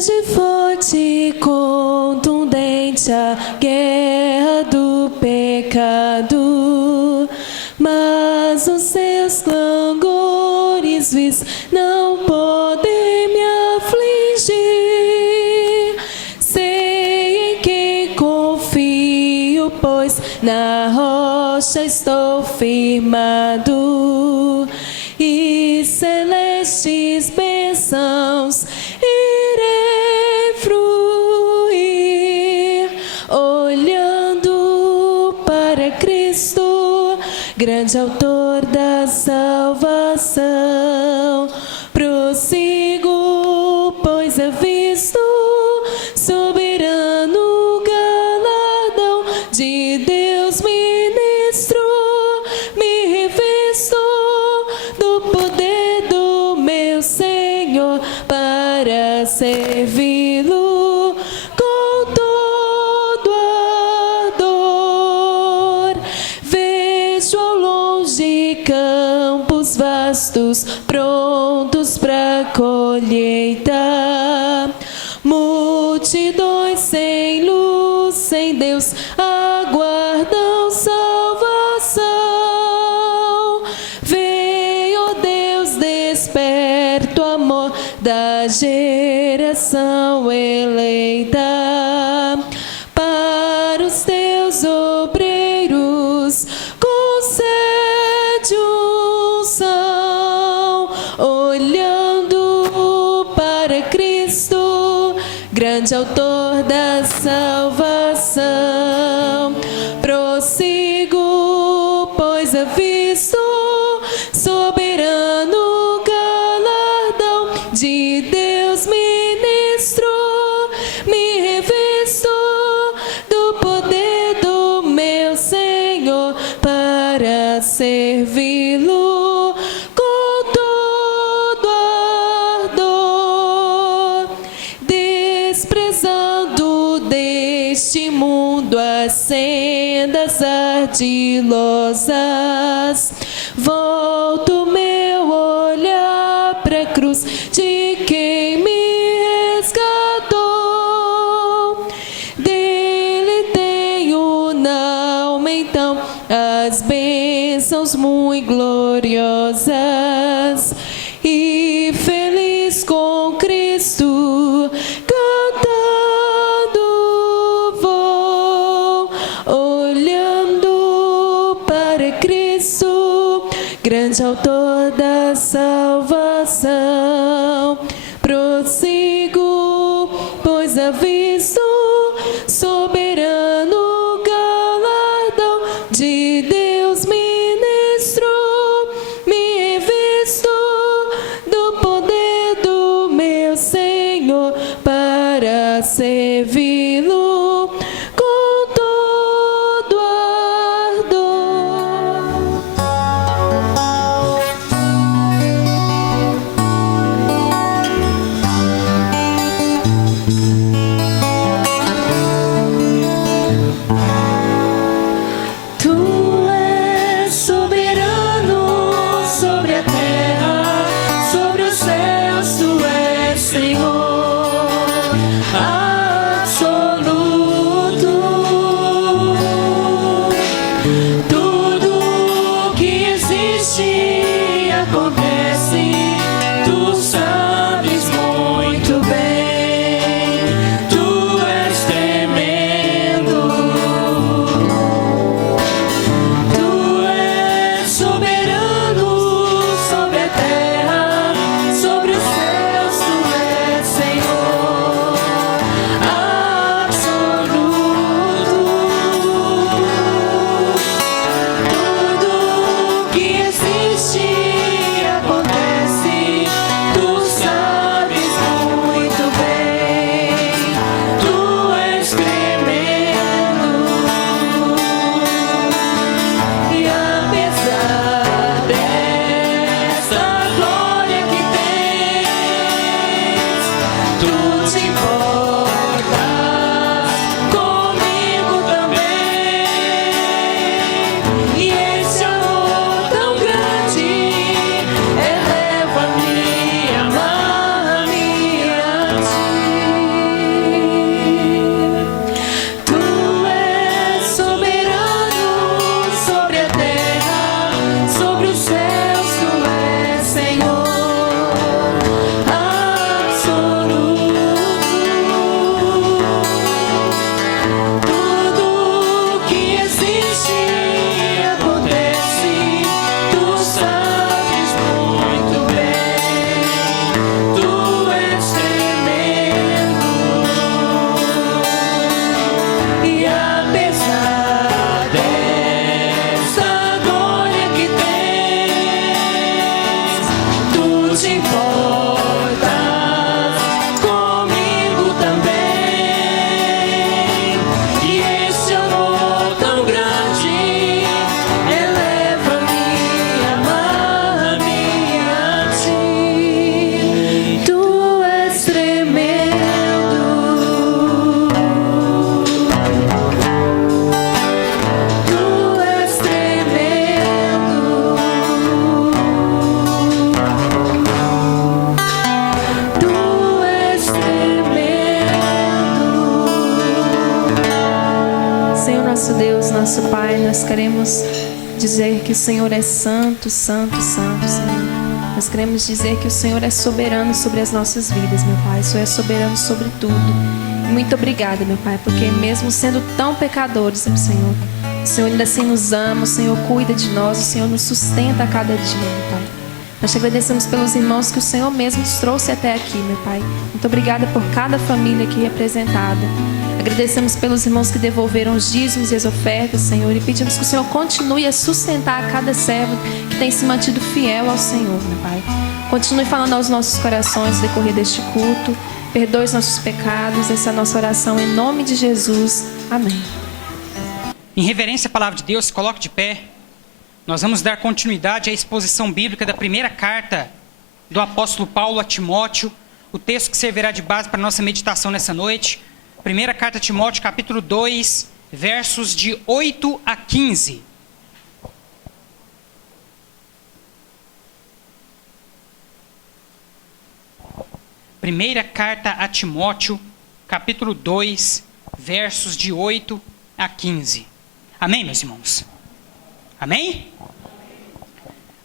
Longe forte e contundente a guerra do pecado, mas os seus clangores vis não podem me afligir. Sei em quem confio, pois na rocha estou firmado, e celestes bênçãos irei fruir, olhando para Cristo, grande autor da salvação. Prossigo, pois avisto soberano galardão de Deus ministro, me revisto do poder do meu Senhor para servi-lo com todo ardor. Vejo ao longe campos vastos prontos para colheita, multidões sem luz, sem Deus aguardam salvação. Venha, ó Deus, desperta o amor da geração eleita, para os teus obreiros concede unção, olhando para Cristo, grande autor da salvação. Prossigo, pois avisto soberano galardão de Deus ministro, me revisto do poder do meu Senhor para servi-lo com todo ardor, desprezando deste mundo as sendas ardilosas. Volto meu olhar para a cruz de quem me resgatou. Dele tenho na alma então as bênçãos muito gloriosas, e feliz com Cristo cantando vou, olhando para Cristo, grande autor da salvação. Prossigo, pois avisto soberano galardão de Deus ministro, me revisto do poder do meu Senhor para servi-lo com todo ardor. desta glória que tens. Tu te importas comigo também, e esse amor tão grande eleva-me, amarra-me a ti. Tu és tremendo, tu és tremendo, tu és tremendo. Senhor nosso Deus, nosso Pai, nós queremos dizer que o Senhor é santo, santo, santo, Senhor. Nós queremos dizer que o Senhor é soberano sobre as nossas vidas, meu Pai. O Senhor é soberano sobre tudo. E muito obrigada, meu Pai, porque mesmo sendo tão pecadores, Senhor, o Senhor ainda assim nos ama, o Senhor cuida de nós, o Senhor nos sustenta a cada dia, meu Pai. Nós te agradecemos pelos irmãos que o Senhor mesmo nos trouxe até aqui, meu Pai. Muito obrigada por cada família aqui representada. Agradecemos pelos irmãos que devolveram os dízimos e as ofertas, Senhor, e pedimos que o Senhor continue a sustentar a cada servo que tem se mantido fiel ao Senhor, meu Pai. Continue falando aos nossos corações no decorrer deste culto. Perdoe os nossos pecados. Essa é a nossa oração em nome de Jesus. Amém. Em reverência à palavra de Deus, se coloque de pé. Nós vamos dar continuidade à exposição bíblica da primeira carta do apóstolo Paulo a Timóteo, o texto que servirá de base para a nossa meditação nessa noite. Primeira carta a Timóteo, capítulo 2, versos de 8 a 15. Primeira carta a Timóteo, capítulo 2, versos de 8 a 15. Amém, meus irmãos? Amém?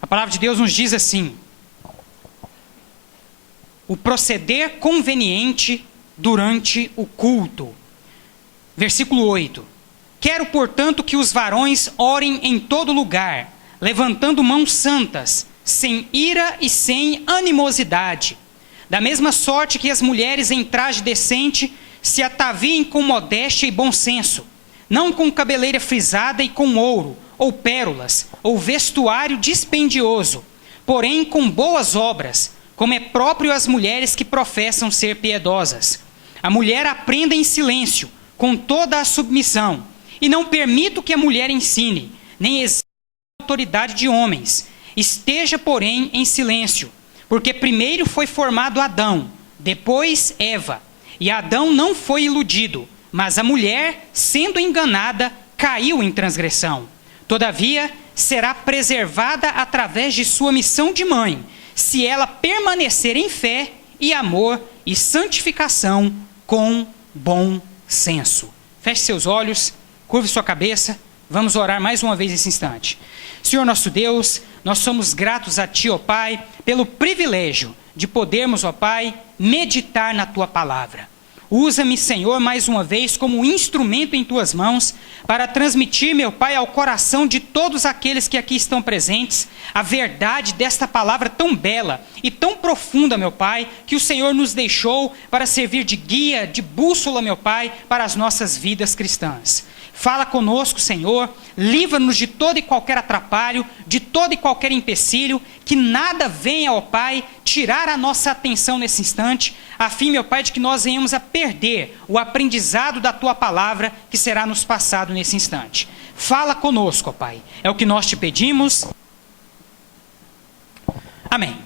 A palavra de Deus nos diz assim: o proceder conveniente durante o culto. Versículo 8. Quero, portanto, que os varões orem em todo lugar, levantando mãos santas, sem ira e sem animosidade. Da mesma sorte que as mulheres em traje decente se ataviem com modéstia e bom senso, não com cabeleira frisada e com ouro, ou pérolas, ou vestuário dispendioso, porém com boas obras, como é próprio às mulheres que professam ser piedosas. A mulher aprenda em silêncio, com toda a submissão, e não permito que a mulher ensine, nem exerça a autoridade de homens. Esteja, porém, em silêncio, porque primeiro foi formado Adão, depois Eva. E Adão não foi iludido, mas a mulher, sendo enganada, caiu em transgressão. Todavia, será preservada através de sua missão de mãe, se ela permanecer em fé e amor e santificação com bom senso. Feche seus olhos, curve sua cabeça, vamos orar mais uma vez nesse instante. Senhor nosso Deus, nós somos gratos a Ti, ó Pai, pelo privilégio de podermos, ó Pai, meditar na Tua palavra. Usa-me, Senhor, mais uma vez como instrumento em Tuas mãos para transmitir, meu Pai, ao coração de todos aqueles que aqui estão presentes a verdade desta palavra tão bela e tão profunda, meu Pai, que o Senhor nos deixou para servir de guia, de bússola, meu Pai, para as nossas vidas cristãs. Fala conosco, Senhor, livra-nos de todo e qualquer atrapalho, de todo e qualquer empecilho, que nada venha, ó Pai, tirar a nossa atenção nesse instante, a fim, meu Pai, de que nós venhamos a perder o aprendizado da Tua palavra que será nos passado nesse instante. Fala conosco, ó Pai, é o que nós te pedimos. Amém.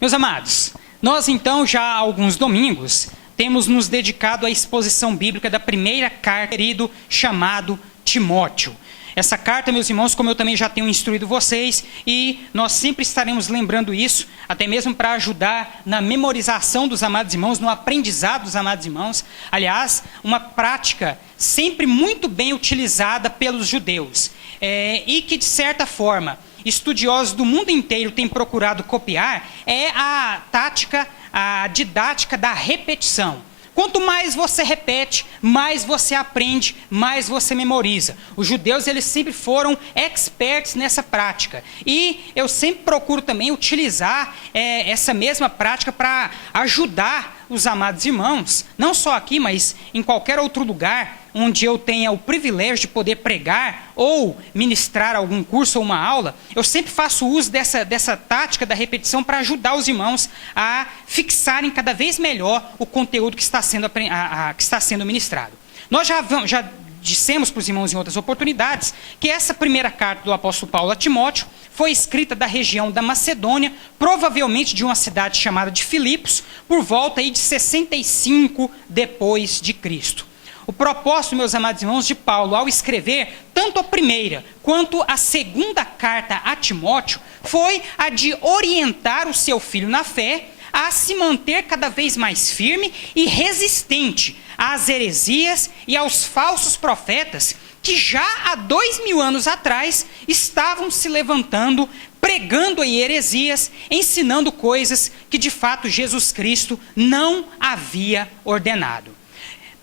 Meus amados, nós então já há alguns domingos temos nos dedicado à exposição bíblica da primeira carta, querido, chamado Timóteo. Essa carta, meus irmãos, como eu também já tenho instruído vocês, e nós sempre estaremos lembrando isso, até mesmo para ajudar na memorização dos amados irmãos, no aprendizado dos amados irmãos. Aliás, uma prática sempre muito bem utilizada pelos judeus, e que, de certa forma, estudiosos do mundo inteiro têm procurado copiar, é a tática, a didática da repetição. Quanto mais você repete, mais você aprende, mais você memoriza. Os judeus, eles sempre foram experts nessa prática. E eu sempre procuro também utilizar essa mesma prática para ajudar os amados irmãos, não só aqui, mas em qualquer outro lugar onde eu tenha o privilégio de poder pregar ou ministrar algum curso ou uma aula, eu sempre faço uso dessa tática da repetição para ajudar os irmãos a fixarem cada vez melhor o conteúdo que está sendo ministrado. Nós já dissemos para os irmãos em outras oportunidades que essa primeira carta do apóstolo Paulo a Timóteo foi escrita da região da Macedônia, provavelmente de uma cidade chamada de Filipos, por volta aí de 65 depois de Cristo. O propósito, meus amados irmãos, de Paulo ao escrever tanto a primeira quanto a segunda carta a Timóteo foi a de orientar o seu filho na fé a se manter cada vez mais firme e resistente às heresias e aos falsos profetas que já há 2000 anos atrás estavam se levantando, pregando em heresias, ensinando coisas que de fato Jesus Cristo não havia ordenado.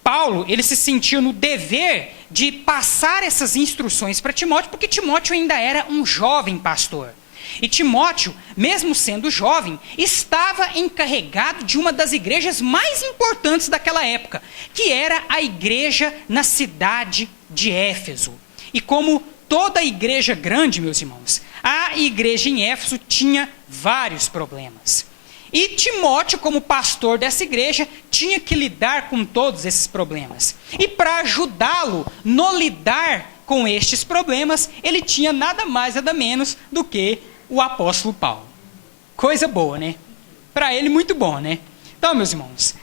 Paulo, ele se sentiu no dever de passar essas instruções para Timóteo, porque Timóteo ainda era um jovem pastor. E Timóteo, mesmo sendo jovem, estava encarregado de uma das igrejas mais importantes daquela época, que era a igreja na cidade de Éfeso. E como toda igreja grande, meus irmãos, a igreja em Éfeso tinha vários problemas. E Timóteo, como pastor dessa igreja, tinha que lidar com todos esses problemas. E para ajudá-lo no lidar com estes problemas, ele tinha nada mais, nada menos do que o apóstolo Paulo. Coisa boa, né? Para ele, muito bom, né? Então, meus irmãos,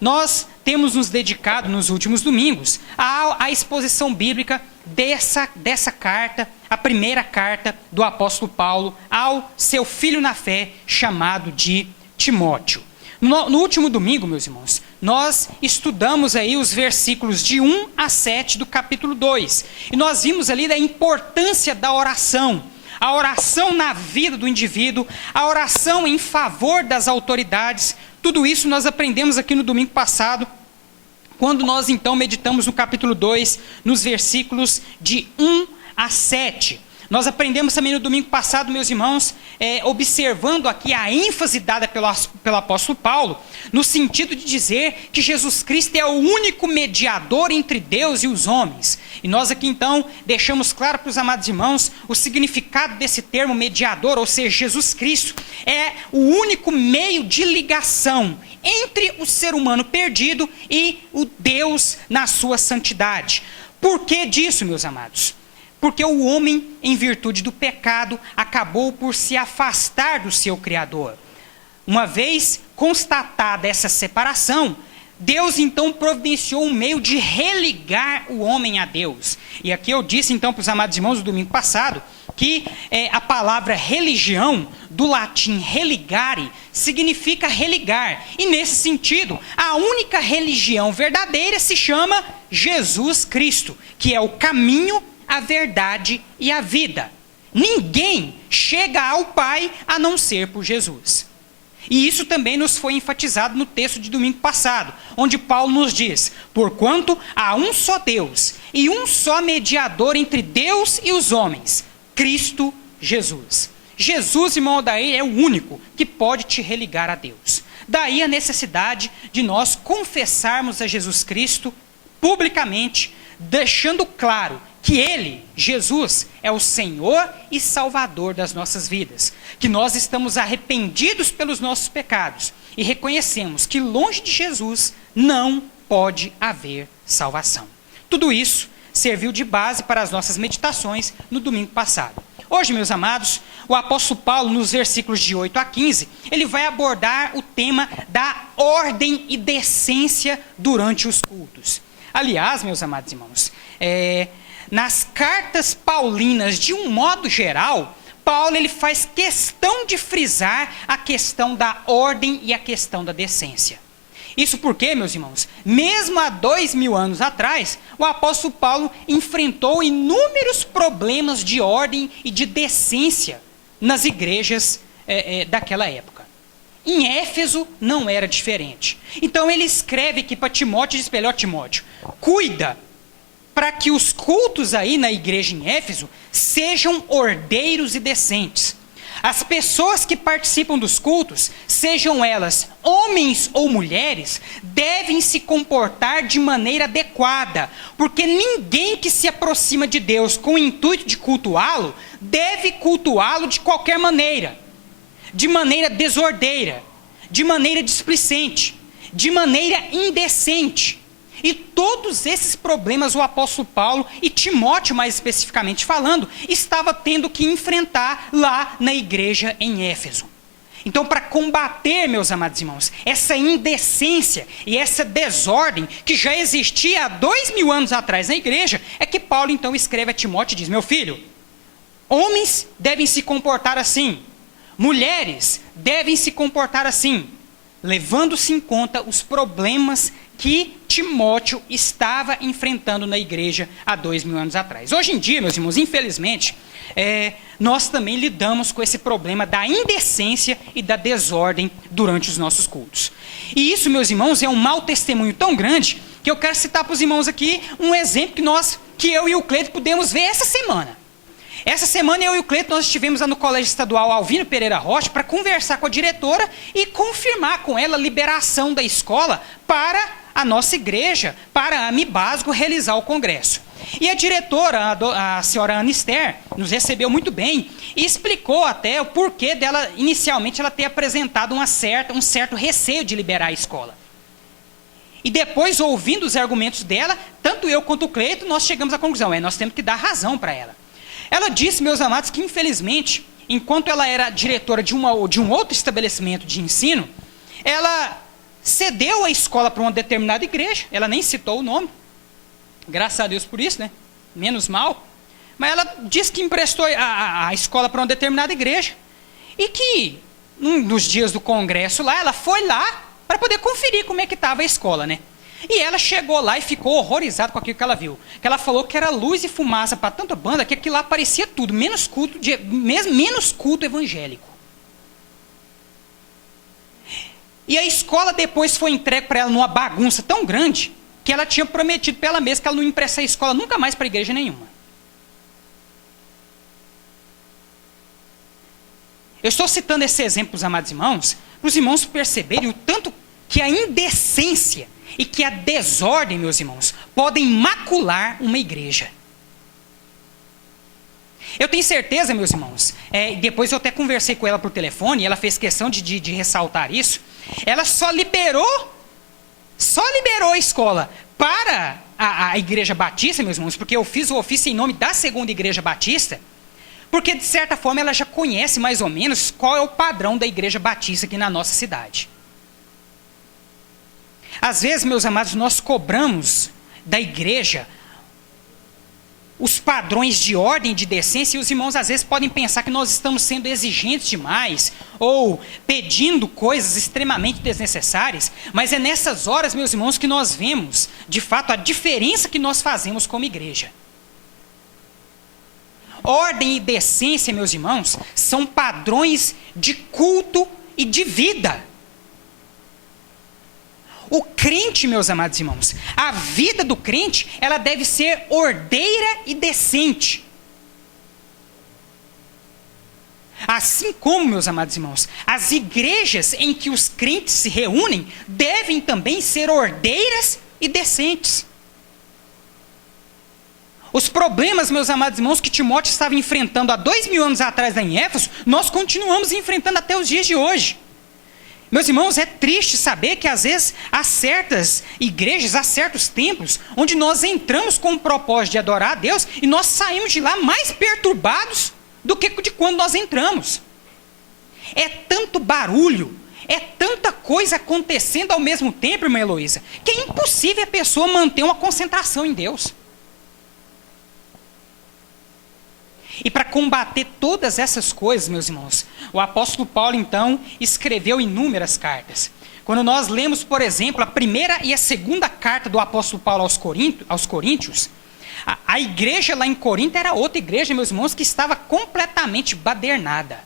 nós temos nos dedicado nos últimos domingos à exposição bíblica dessa carta, a primeira carta do apóstolo Paulo ao seu filho na fé, chamado de Timóteo. No último domingo, meus irmãos, nós estudamos aí os versículos de 1 a 7 do capítulo 2. E nós vimos ali da importância da oração. A oração na vida do indivíduo, a oração em favor das autoridades. Tudo isso nós aprendemos aqui no domingo passado, quando nós então meditamos no capítulo 2, nos versículos de 1 a 7. Nós aprendemos também no domingo passado, meus irmãos, observando aqui a ênfase dada pelo apóstolo Paulo, no sentido de dizer que Jesus Cristo é o único mediador entre Deus e os homens. E nós aqui então deixamos claro para os amados irmãos o significado desse termo mediador, ou seja, Jesus Cristo é o único meio de ligação entre o ser humano perdido e o Deus na sua santidade. Por que disso, meus amados? Porque o homem, em virtude do pecado, acabou por se afastar do seu Criador. Uma vez constatada essa separação, Deus então providenciou um meio de religar o homem a Deus. E aqui eu disse então para os amados irmãos no domingo passado, que a palavra religião, do latim religare, significa religar. E nesse sentido, a única religião verdadeira se chama Jesus Cristo, que é o caminho, a verdade e a vida. Ninguém chega ao Pai a não ser por Jesus. E isso também nos foi enfatizado no texto de domingo passado, onde Paulo nos diz: porquanto há um só Deus e um só mediador entre Deus e os homens, Cristo Jesus. Jesus, irmão Odair, é o único que pode te religar a Deus. Daí a necessidade de nós confessarmos a Jesus Cristo publicamente, deixando claro que Ele, Jesus, é o Senhor e Salvador das nossas vidas, que nós estamos arrependidos pelos nossos pecados e reconhecemos que longe de Jesus não pode haver salvação. Tudo isso serviu de base para as nossas meditações no domingo passado. Hoje, meus amados, o apóstolo Paulo, nos versículos de 8 a 15, ele vai abordar o tema da ordem e decência durante os cultos. Aliás, meus amados irmãos, nas cartas paulinas, de um modo geral, Paulo ele faz questão de frisar a questão da ordem e a questão da decência. Isso porque, meus irmãos, mesmo há 2000 anos atrás, o apóstolo Paulo enfrentou inúmeros problemas de ordem e de decência nas igrejas daquela época. Em Éfeso não era diferente. Então ele escreve aqui para Timóteo e diz para ele: ó Timóteo, cuida para que os cultos aí na igreja em Éfeso sejam ordeiros e decentes. As pessoas que participam dos cultos, sejam elas homens ou mulheres, devem se comportar de maneira adequada, porque ninguém que se aproxima de Deus com o intuito de cultuá-lo, deve cultuá-lo de qualquer maneira, de maneira desordeira, de maneira displicente, de maneira indecente. E todos esses problemas o apóstolo Paulo, e Timóteo mais especificamente falando, estava tendo que enfrentar lá na igreja em Éfeso. Então, para combater, meus amados irmãos, essa indecência e essa desordem que já existia há 2000 anos atrás na igreja, é que Paulo então escreve a Timóteo e diz: meu filho, homens devem se comportar assim, mulheres devem se comportar assim, levando-se em conta os problemas que Timóteo estava enfrentando na igreja há 2000 anos atrás. Hoje em dia, meus irmãos, infelizmente, nós também lidamos com esse problema da indecência e da desordem durante os nossos cultos. E isso, meus irmãos, é um mau testemunho tão grande que eu quero citar para os irmãos aqui um exemplo que eu e o Cleito pudemos ver essa semana. Essa semana eu e o Cleito nós estivemos lá no Colégio Estadual Alvino Pereira Rocha para conversar com a diretora e confirmar com ela a liberação da escola para a nossa igreja, para a Amibasgo realizar o congresso. E a diretora, a senhora Ana Esther, nos recebeu muito bem e explicou até o porquê dela, inicialmente, ela ter apresentado um certo receio de liberar a escola. E depois, ouvindo os argumentos dela, tanto eu quanto o Cleito, nós chegamos à conclusão, nós temos que dar razão para ela. Ela disse, meus amados, que infelizmente, enquanto ela era diretora de um outro estabelecimento de ensino, ela cedeu a escola para uma determinada igreja, ela nem citou o nome, graças a Deus por isso, né? Menos mal. Mas ela disse que emprestou a escola para uma determinada igreja e que, nos dias do congresso lá, ela foi lá para poder conferir como é que estava a escola, né? E ela chegou lá e ficou horrorizada com aquilo que ela viu. Que ela falou que era luz e fumaça para tanta banda que aquilo lá parecia tudo, menos culto evangélico. E a escola depois foi entregue para ela numa bagunça tão grande que ela tinha prometido para ela mesma que ela não ia emprestar a escola nunca mais para igreja nenhuma. Eu estou citando esse exemplo, amados irmãos, para os irmãos perceberem o tanto que a indecência e que a desordem, meus irmãos, podem macular uma igreja. Eu tenho certeza, meus irmãos, depois eu até conversei com ela por telefone, e ela fez questão de ressaltar isso, ela só liberou a escola para a Igreja Batista, meus irmãos, porque eu fiz o ofício em nome da segunda Igreja Batista, porque de certa forma ela já conhece mais ou menos qual é o padrão da Igreja Batista aqui na nossa cidade. Às vezes, meus amados, nós cobramos da igreja os padrões de ordem e de decência, e os irmãos às vezes podem pensar que nós estamos sendo exigentes demais, ou pedindo coisas extremamente desnecessárias, mas é nessas horas, meus irmãos, que nós vemos, de fato, a diferença que nós fazemos como igreja. Ordem e decência, meus irmãos, são padrões de culto e de vida. O crente, meus amados irmãos, a vida do crente, ela deve ser ordeira e decente. Assim como, meus amados irmãos, as igrejas em que os crentes se reúnem devem também ser ordeiras e decentes. Os problemas, meus amados irmãos, que Timóteo estava enfrentando há 2000 anos atrás em Éfeso, nós continuamos enfrentando até os dias de hoje. Meus irmãos, é triste saber que às vezes há certas igrejas, há certos templos, onde nós entramos com o propósito de adorar a Deus e nós saímos de lá mais perturbados do que de quando nós entramos. É tanto barulho, é tanta coisa acontecendo ao mesmo tempo, irmã Heloísa, que é impossível a pessoa manter uma concentração em Deus. E para combater todas essas coisas, meus irmãos, o apóstolo Paulo, então, escreveu inúmeras cartas. Quando nós lemos, por exemplo, a primeira e a segunda carta do apóstolo Paulo aos Coríntios, a igreja lá em Corinto era outra igreja, meus irmãos, que estava completamente badernada.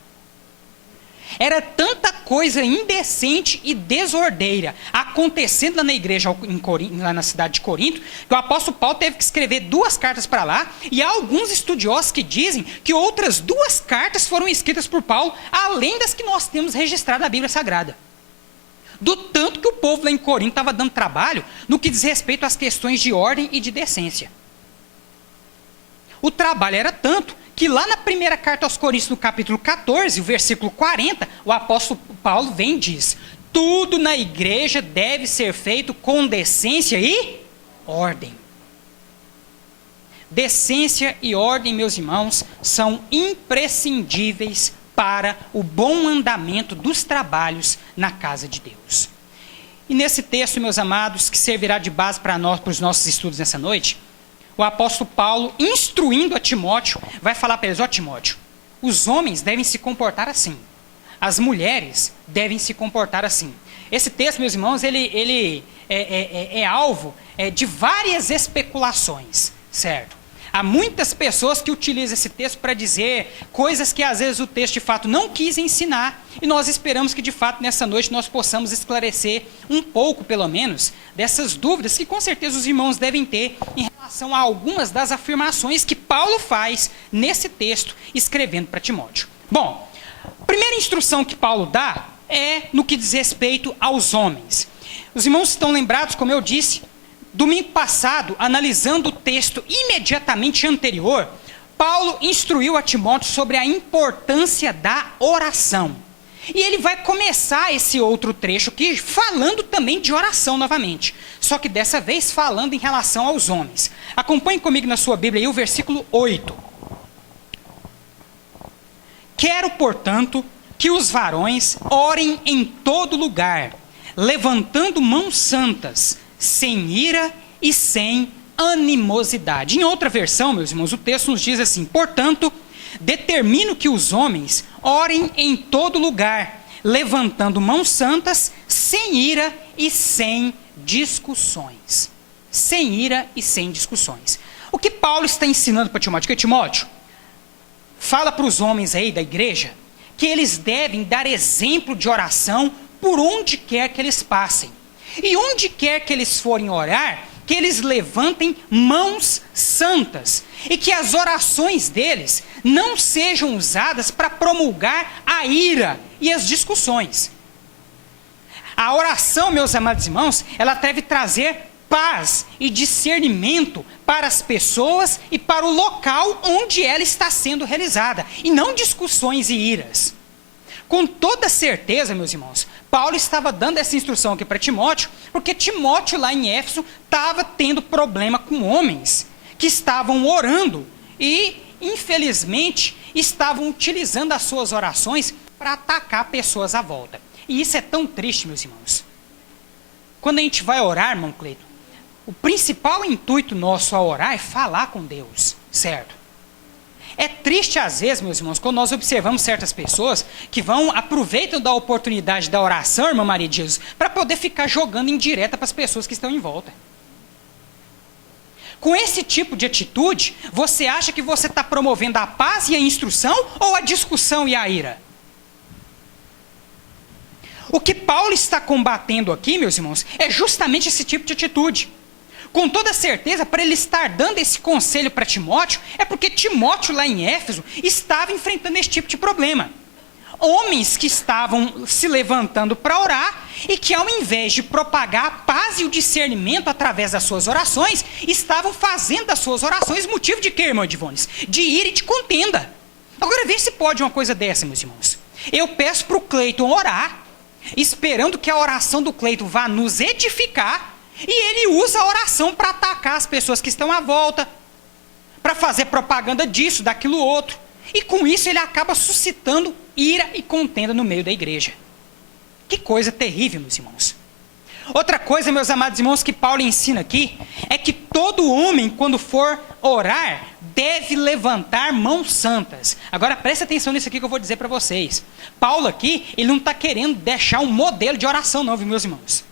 Era tanta coisa indecente e desordeira acontecendo lá na igreja lá na cidade de Corinto, que o apóstolo Paulo teve que escrever 2 cartas para lá, e há alguns estudiosos que dizem que outras 2 cartas foram escritas por Paulo, além das que nós temos registrado na Bíblia Sagrada. Do tanto que o povo lá em Corinto estava dando trabalho no que diz respeito às questões de ordem e de decência. O trabalho era tanto que lá na primeira carta aos Coríntios, no capítulo 14, o versículo 40, o apóstolo Paulo vem e diz: tudo na igreja deve ser feito com decência e ordem. Decência e ordem, meus irmãos, são imprescindíveis para o bom andamento dos trabalhos na casa de Deus. E nesse texto, meus amados, que servirá de base para nós, para os nossos estudos nessa noite, o apóstolo Paulo, instruindo a Timóteo, vai falar para eles: ó Timóteo, os homens devem se comportar assim, as mulheres devem se comportar assim. Esse texto, meus irmãos, ele é alvo de várias especulações, certo? Há muitas pessoas que utilizam esse texto para dizer coisas que às vezes o texto de fato não quis ensinar, e nós esperamos que de fato nessa noite nós possamos esclarecer um pouco, pelo menos, dessas dúvidas que com certeza os irmãos devem ter em relação a algumas das afirmações que Paulo faz nesse texto, escrevendo para Timóteo. Bom, a primeira instrução que Paulo dá é no que diz respeito aos homens. Os irmãos estão lembrados, como eu disse, domingo passado, analisando o texto imediatamente anterior, Paulo instruiu a Timóteo sobre a importância da oração. E ele vai começar esse outro trecho aqui falando também de oração novamente. Só que dessa vez falando em relação aos homens. Acompanhe comigo na sua Bíblia aí o versículo 8. Quero, portanto, que os varões orem em todo lugar, levantando mãos santas, sem ira e sem animosidade. Em outra versão, meus irmãos, o texto nos diz assim: portanto, determino que os homens orem em todo lugar, levantando mãos santas, sem ira e sem discussões. Sem ira e sem discussões. O que Paulo está ensinando para Timóteo? Que Timóteo fala para os homens aí da igreja que eles devem dar exemplo de oração por onde quer que eles passem. E onde quer que eles forem orar, que eles levantem mãos santas. E que as orações deles não sejam usadas para promulgar a ira e as discussões. A oração, meus amados irmãos, ela deve trazer paz e discernimento para as pessoas e para o local onde ela está sendo realizada. E não discussões e iras. Com toda certeza, meus irmãos, Paulo estava dando essa instrução aqui para Timóteo, porque Timóteo lá em Éfeso estava tendo problema com homens que estavam orando e, infelizmente, estavam utilizando as suas orações para atacar pessoas à volta. E isso é tão triste, meus irmãos. Quando a gente vai orar, irmão Cleiton, o principal intuito nosso ao orar é falar com Deus, certo? É triste às vezes, meus irmãos, quando nós observamos certas pessoas que aproveitam da oportunidade da oração, irmã Maria de Jesus, para poder ficar jogando indireta para as pessoas que estão em volta. Com esse tipo de atitude, você acha que você está promovendo a paz e a instrução ou a discussão e a ira? O que Paulo está combatendo aqui, meus irmãos, é justamente esse tipo de atitude. Com toda certeza, para ele estar dando esse conselho para Timóteo, é porque Timóteo lá em Éfeso estava enfrentando esse tipo de problema. Homens que estavam se levantando para orar e que, ao invés de propagar a paz e o discernimento através das suas orações, estavam fazendo das suas orações motivo de quê, irmão Edivones? De ira e de contenda. Agora, vê se pode uma coisa dessa, meus irmãos. Eu peço para o Cleiton orar, esperando que a oração do Cleiton vá nos edificar, e ele usa a oração para atacar as pessoas que estão à volta, para fazer propaganda disso, daquilo outro. E com isso ele acaba suscitando ira e contenda no meio da igreja. Que coisa terrível, meus irmãos. Outra coisa, meus amados irmãos, que Paulo ensina aqui, é que todo homem, quando for orar, deve levantar mãos santas. Agora preste atenção nisso aqui que eu vou dizer para vocês. Paulo aqui, ele não está querendo deixar um modelo de oração não, viu, meus irmãos?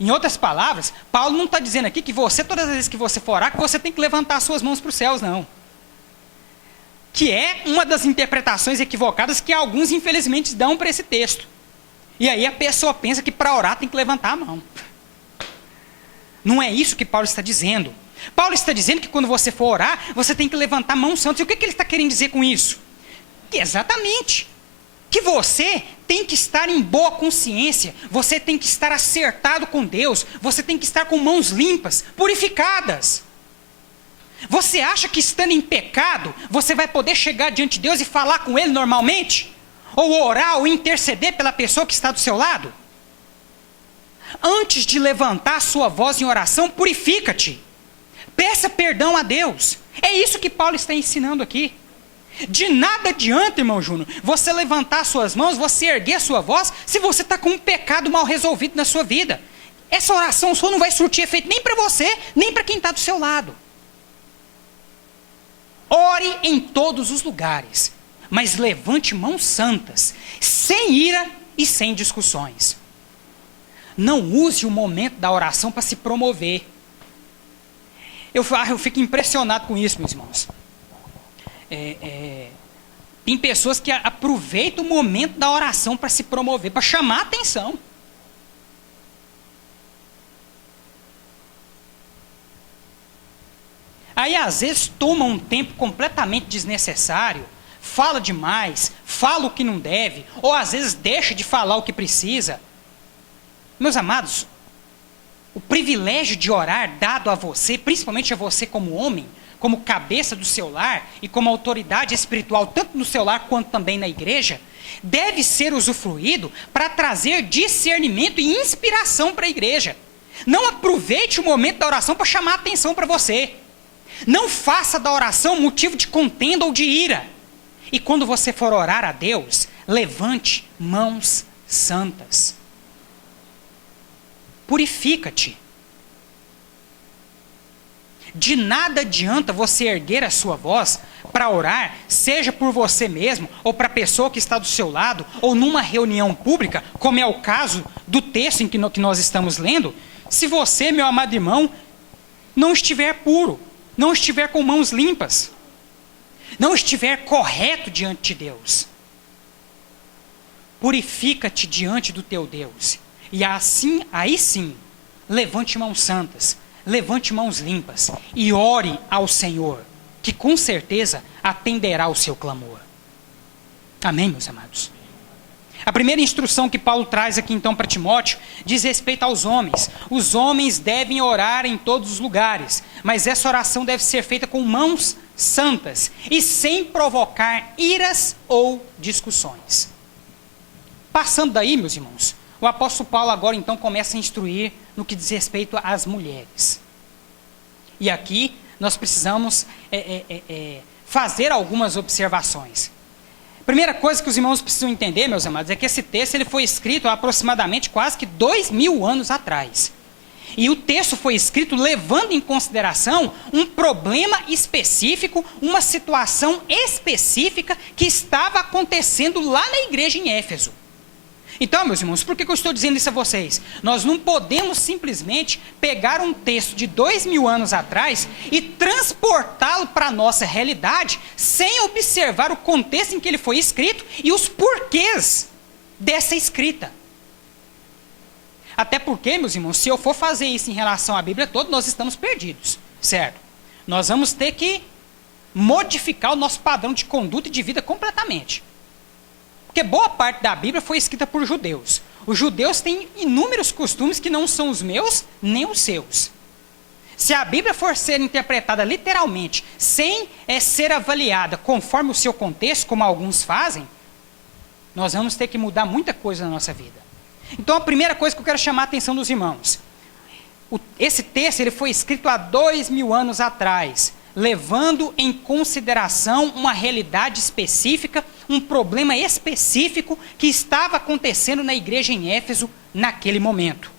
Em outras palavras, Paulo não está dizendo aqui que você, todas as vezes que você for orar, que você tem que levantar as suas mãos para os céus, não. Que é uma das interpretações equivocadas que alguns, infelizmente, dão para esse texto. E aí a pessoa pensa que para orar tem que levantar a mão. Não é isso que Paulo está dizendo. Paulo está dizendo que quando você for orar, você tem que levantar a mão santa. E o que ele está querendo dizer com isso? Que exatamente. Que você tem que estar em boa consciência. Você tem que estar acertado com Deus. Você tem que estar com mãos limpas, purificadas. Você acha que estando em pecado, você vai poder chegar diante de Deus e falar com Ele normalmente? Ou orar, ou interceder pela pessoa que está do seu lado? Antes de levantar a sua voz em oração, purifica-te. Peça perdão a Deus. É isso que Paulo está ensinando aqui. De nada adianta, irmão Júnior, você levantar suas mãos, você erguer a sua voz, se você está com um pecado mal resolvido na sua vida. Essa oração sua não vai surtir efeito nem para você, nem para quem está do seu lado. Ore em todos os lugares, mas levante mãos santas, sem ira e sem discussões. Não use o momento da oração para se promover. Eu fico impressionado com isso, meus irmãos. Tem pessoas que aproveitam o momento da oração para se promover, para chamar a atenção. Aí, às vezes, toma um tempo completamente desnecessário, fala demais, fala o que não deve, ou às vezes deixa de falar o que precisa. Meus amados, o privilégio de orar dado a você, principalmente a você como homem, como cabeça do seu lar e como autoridade espiritual, tanto no seu lar quanto também na igreja, deve ser usufruído para trazer discernimento e inspiração para a igreja. Não aproveite o momento da oração para chamar a atenção para você. Não faça da oração motivo de contenda ou de ira. E quando você for orar a Deus, levante mãos santas. Purifica-te. De nada adianta você erguer a sua voz para orar, seja por você mesmo, ou para a pessoa que está do seu lado, ou numa reunião pública, como é o caso do texto em que nós estamos lendo, se você, meu amado irmão, não estiver puro, não estiver com mãos limpas, não estiver correto diante de Deus. Purifica-te diante do teu Deus. E assim, aí sim, levante mãos santas, levante mãos limpas e ore ao Senhor, que com certeza atenderá o seu clamor. Amém, meus amados? A primeira instrução que Paulo traz aqui então para Timóteo diz respeito aos homens. Os homens devem orar em todos os lugares, mas essa oração deve ser feita com mãos santas e sem provocar iras ou discussões. Passando daí, meus irmãos, o apóstolo Paulo agora então começa a instruir no que diz respeito às mulheres. E aqui nós precisamos fazer algumas observações. Primeira coisa que os irmãos precisam entender, meus amados, é que esse texto ele foi escrito há aproximadamente quase que 2000 anos atrás. E o texto foi escrito levando em consideração um problema específico, uma situação específica que estava acontecendo lá na igreja em Éfeso. Então, meus irmãos, por que eu estou dizendo isso a vocês? Nós não podemos simplesmente pegar um texto de 2000 anos atrás e transportá-lo para a nossa realidade sem observar o contexto em que ele foi escrito e os porquês dessa escrita. Até porque, meus irmãos, se eu for fazer isso em relação à Bíblia toda, nós estamos perdidos, certo? Nós vamos ter que modificar o nosso padrão de conduta e de vida completamente. Porque boa parte da Bíblia foi escrita por judeus. Os judeus têm inúmeros costumes que não são os meus nem os seus. Se a Bíblia for ser interpretada literalmente, sem ser avaliada conforme o seu contexto, como alguns fazem, nós vamos ter que mudar muita coisa na nossa vida. Então a primeira coisa que eu quero chamar a atenção dos irmãos, esse texto ele foi escrito há 2000 anos atrás, levando em consideração uma realidade específica, um problema específico que estava acontecendo na igreja em Éfeso naquele momento.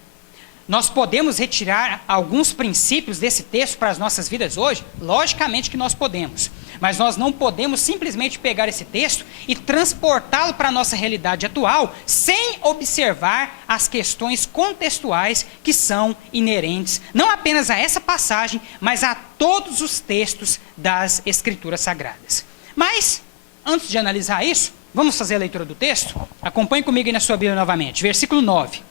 Nós podemos retirar alguns princípios desse texto para as nossas vidas hoje? Logicamente que nós podemos. Mas nós não podemos simplesmente pegar esse texto e transportá-lo para a nossa realidade atual sem observar as questões contextuais que são inerentes não apenas a essa passagem, mas a todos os textos das Escrituras Sagradas. Mas antes de analisar isso, vamos fazer a leitura do texto? Acompanhe comigo aí na sua Bíblia novamente, versículo 9.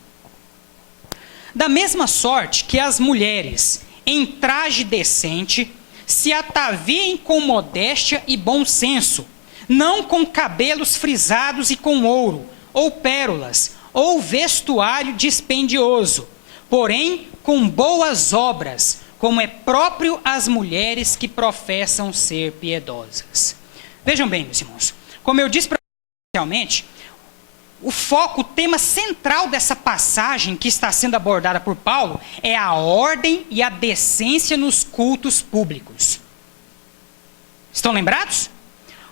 Da mesma sorte que as mulheres, em traje decente, se ataviem com modéstia e bom senso, não com cabelos frisados e com ouro, ou pérolas, ou vestuário dispendioso, porém com boas obras, como é próprio às mulheres que professam ser piedosas. Vejam bem, meus irmãos, como eu disse inicialmente, o foco, o tema central dessa passagem que está sendo abordada por Paulo é a ordem e a decência nos cultos públicos. Estão lembrados?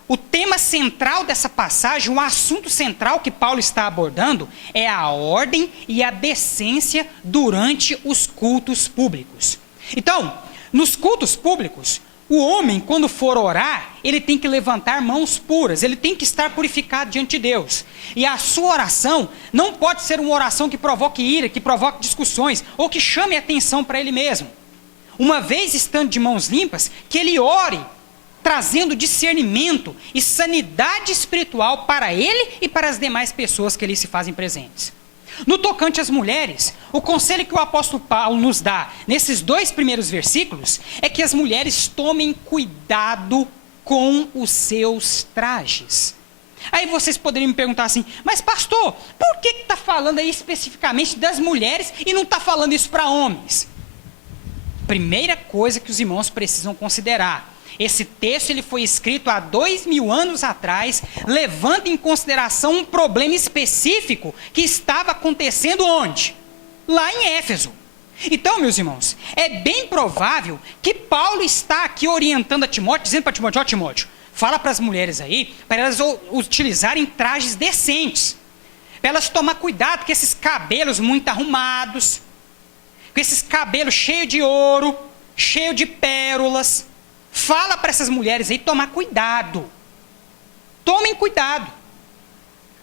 O tema central dessa passagem, o assunto central que Paulo está abordando é a ordem e a decência durante os cultos públicos. Então, nos cultos públicos, o homem, quando for orar, ele tem que levantar mãos puras, ele tem que estar purificado diante de Deus. E a sua oração não pode ser uma oração que provoque ira, que provoque discussões, ou que chame atenção para ele mesmo. Uma vez estando de mãos limpas, que ele ore, trazendo discernimento e sanidade espiritual para ele e para as demais pessoas que ali se fazem presentes. No tocante às mulheres, o conselho que o apóstolo Paulo nos dá nesses 2 primeiros versículos é que as mulheres tomem cuidado com os seus trajes. Aí vocês poderiam me perguntar assim, mas pastor, por que está falando aí especificamente das mulheres e não está falando isso para homens? Primeira coisa que os irmãos precisam considerar. Esse texto ele foi escrito há 2000 anos atrás, levando em consideração um problema específico que estava acontecendo onde? Lá em Éfeso. Então, meus irmãos, é bem provável que Paulo está aqui orientando a Timóteo, dizendo para Timóteo, ó Timóteo, fala para as mulheres aí, para elas utilizarem trajes decentes, para elas tomar cuidado com esses cabelos muito arrumados, com esses cabelos cheios de ouro, cheios de pérolas. Fala para essas mulheres aí tomar cuidado. Tomem cuidado.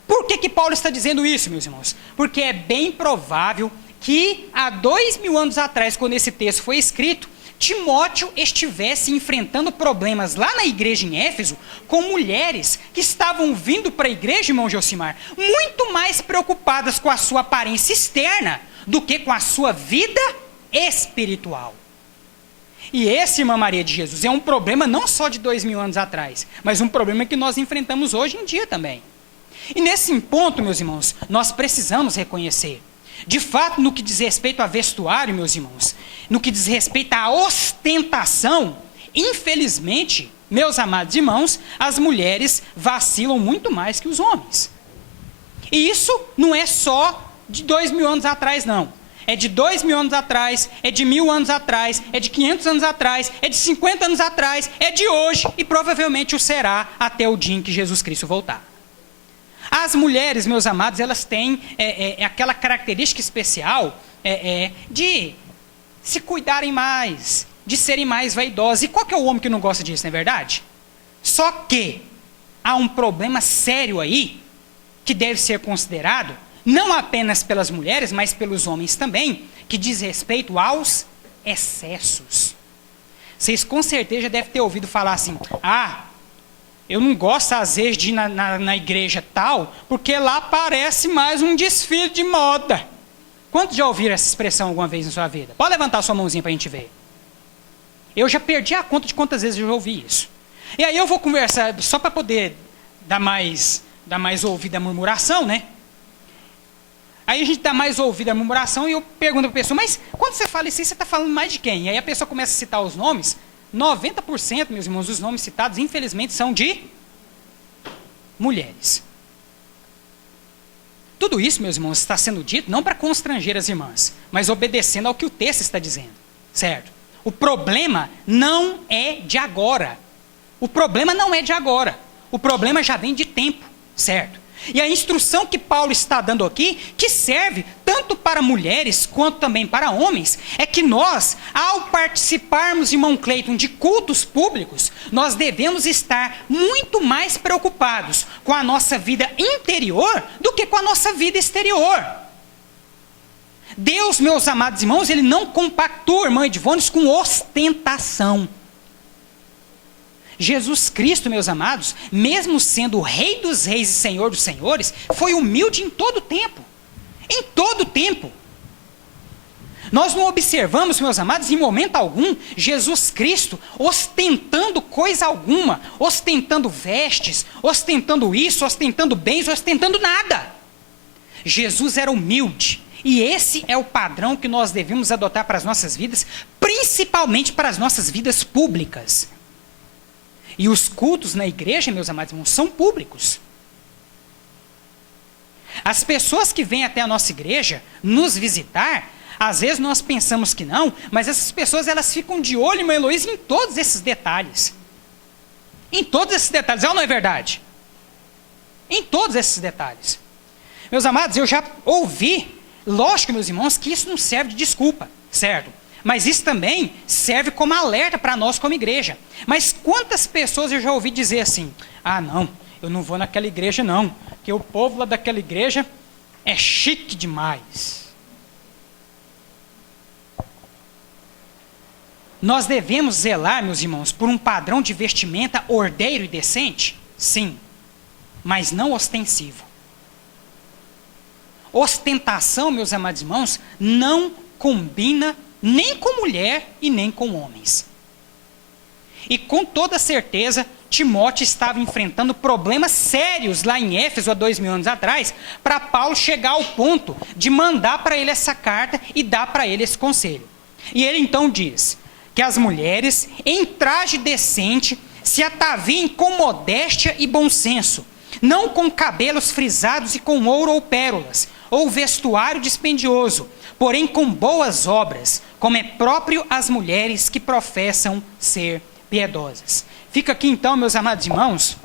Por que Paulo está dizendo isso, meus irmãos? Porque é bem provável que há 2000 anos atrás, quando esse texto foi escrito, Timóteo estivesse enfrentando problemas lá na igreja em Éfeso, com mulheres que estavam vindo para a igreja, irmão Josimar, muito mais preocupadas com a sua aparência externa do que com a sua vida espiritual. E esse, irmã Maria de Jesus, é um problema não só de 2000 anos atrás, mas um problema que nós enfrentamos hoje em dia também. E nesse ponto, meus irmãos, nós precisamos reconhecer. De fato, no que diz respeito a vestuário, meus irmãos, no que diz respeito à ostentação, infelizmente, meus amados irmãos, as mulheres vacilam muito mais que os homens. E isso não é só de 2000 anos atrás, não. É de 2000 anos atrás, é de 1000 anos atrás, é de 500 anos atrás, é de 50 anos atrás, é de hoje e provavelmente o será até o dia em que Jesus Cristo voltar. As mulheres, meus amados, elas têm aquela característica especial de se cuidarem mais, de serem mais vaidosas. E qual que é o homem que não gosta disso, não é verdade? Só que há um problema sério aí que deve ser considerado, não apenas pelas mulheres, mas pelos homens também, que diz respeito aos excessos. Vocês com certeza devem ter ouvido falar assim, eu não gosto às vezes de ir na igreja tal, porque lá parece mais um desfile de moda. Quantos já ouviram essa expressão alguma vez na sua vida? Pode levantar sua mãozinha para a gente ver. Eu já perdi a conta de quantas vezes eu já ouvi isso. E aí eu vou conversar, só para poder dar mais ouvido à murmuração, né? Aí a gente dá mais ouvido à murmuração e eu pergunto para a pessoa, mas quando você fala isso, você está falando mais de quem? E aí a pessoa começa a citar os nomes. 90%, meus irmãos, dos nomes citados, infelizmente, são de mulheres. Tudo isso, meus irmãos, está sendo dito não para constranger as irmãs, mas obedecendo ao que o texto está dizendo, certo? O problema não é de agora. O problema não é de agora. O problema já vem de tempo, certo? E a instrução que Paulo está dando aqui, que serve tanto para mulheres quanto também para homens, é que nós, ao participarmos, irmão Cleiton, de cultos públicos, nós devemos estar muito mais preocupados com a nossa vida interior do que com a nossa vida exterior. Deus, meus amados irmãos, Ele não compactua, irmã Edivônios, com ostentação. Jesus Cristo, meus amados, mesmo sendo o Rei dos Reis e Senhor dos Senhores, foi humilde em todo o tempo. Em todo o tempo. Nós não observamos, meus amados, em momento algum, Jesus Cristo ostentando coisa alguma, ostentando vestes, ostentando isso, ostentando bens, ostentando nada. Jesus era humilde. E esse é o padrão que nós devemos adotar para as nossas vidas, principalmente para as nossas vidas públicas. E os cultos na igreja, meus amados irmãos, são públicos. As pessoas que vêm até a nossa igreja nos visitar, às vezes nós pensamos que não, mas essas pessoas elas ficam de olho, irmã Heloísa, em todos esses detalhes. Em todos esses detalhes, é ou não é verdade? Em todos esses detalhes. Meus amados, eu já ouvi, lógico, meus irmãos, que isso não serve de desculpa, certo? Mas isso também serve como alerta para nós como igreja. Mas quantas pessoas eu já ouvi dizer assim, ah não, eu não vou naquela igreja não, porque o povo lá daquela igreja é chique demais. Nós devemos zelar, meus irmãos, por um padrão de vestimenta ordeiro e decente? Sim, mas não ostensivo. Ostentação, meus amados irmãos, não combina nem com mulher e nem com homens. E com toda certeza, Timóteo estava enfrentando problemas sérios lá em Éfeso há 2000 anos atrás, para Paulo chegar ao ponto de mandar para ele essa carta e dar para ele esse conselho. E ele então diz que as mulheres, em traje decente, se ataviem com modéstia e bom senso, não com cabelos frisados e com ouro ou pérolas, ou vestuário dispendioso, porém com boas obras, como é próprio às mulheres que professam ser piedosas. Fica aqui então, meus amados irmãos,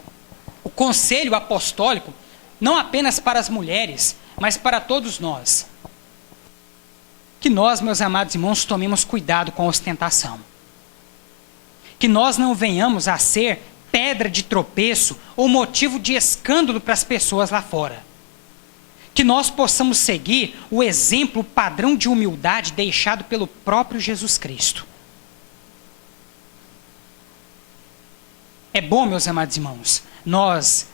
o conselho apostólico, não apenas para as mulheres, mas para todos nós. Que nós, meus amados irmãos, tomemos cuidado com a ostentação. Que nós não venhamos a ser pedra de tropeço ou motivo de escândalo para as pessoas lá fora. Que nós possamos seguir o exemplo, o padrão de humildade deixado pelo próprio Jesus Cristo. É bom, meus amados irmãos, nós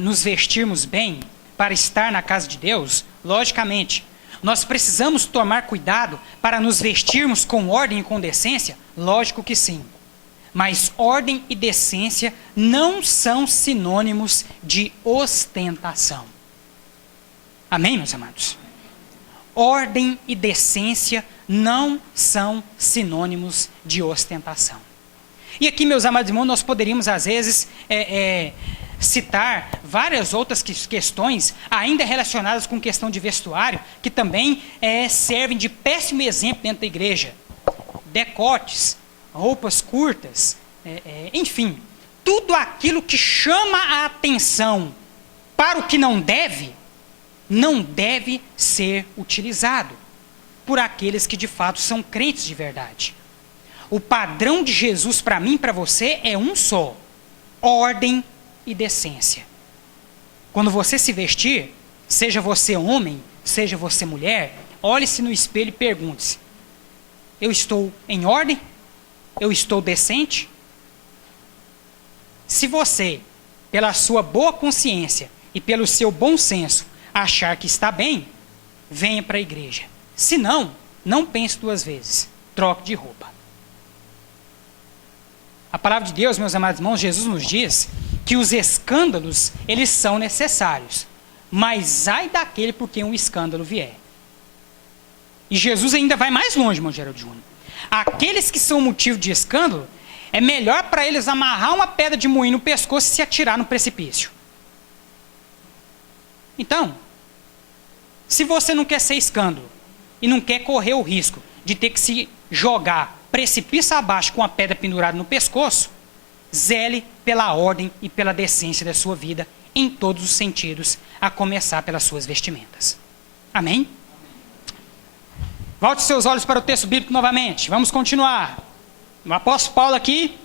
nos vestirmos bem para estar na casa de Deus? Logicamente. Nós precisamos tomar cuidado para nos vestirmos com ordem e com decência? Lógico que sim. Mas ordem e decência não são sinônimos de ostentação. Amém, meus amados? Ordem e decência não são sinônimos de ostentação. E aqui, meus amados irmãos, nós poderíamos, às vezes, citar várias outras questões, ainda relacionadas com questão de vestuário, que também servem de péssimo exemplo dentro da igreja. Decotes, roupas curtas, enfim, tudo aquilo que chama a atenção para o que não deve ser utilizado por aqueles que de fato são crentes de verdade. O padrão de Jesus para mim e para você é um só: ordem e decência. Quando você se vestir, seja você homem, seja você mulher, olhe-se no espelho e pergunte-se: eu estou em ordem? Eu estou decente? Se você, pela sua boa consciência e pelo seu bom senso, achar que está bem, venha para a igreja. Se não, não pense duas vezes. Troque de roupa. A palavra de Deus, meus amados irmãos, Jesus nos diz que os escândalos, eles são necessários. Mas ai daquele por quem um escândalo vier. E Jesus ainda vai mais longe, irmão Geraldo Júnior. Aqueles que são motivo de escândalo, é melhor para eles amarrar uma pedra de moinho no pescoço e se atirar no precipício. Então, se você não quer ser escândalo e não quer correr o risco de ter que se jogar precipício abaixo com a pedra pendurada no pescoço, zele pela ordem e pela decência da sua vida em todos os sentidos, a começar pelas suas vestimentas. Amém? Volte seus olhos para o texto bíblico novamente. Vamos continuar. O apóstolo Paulo aqui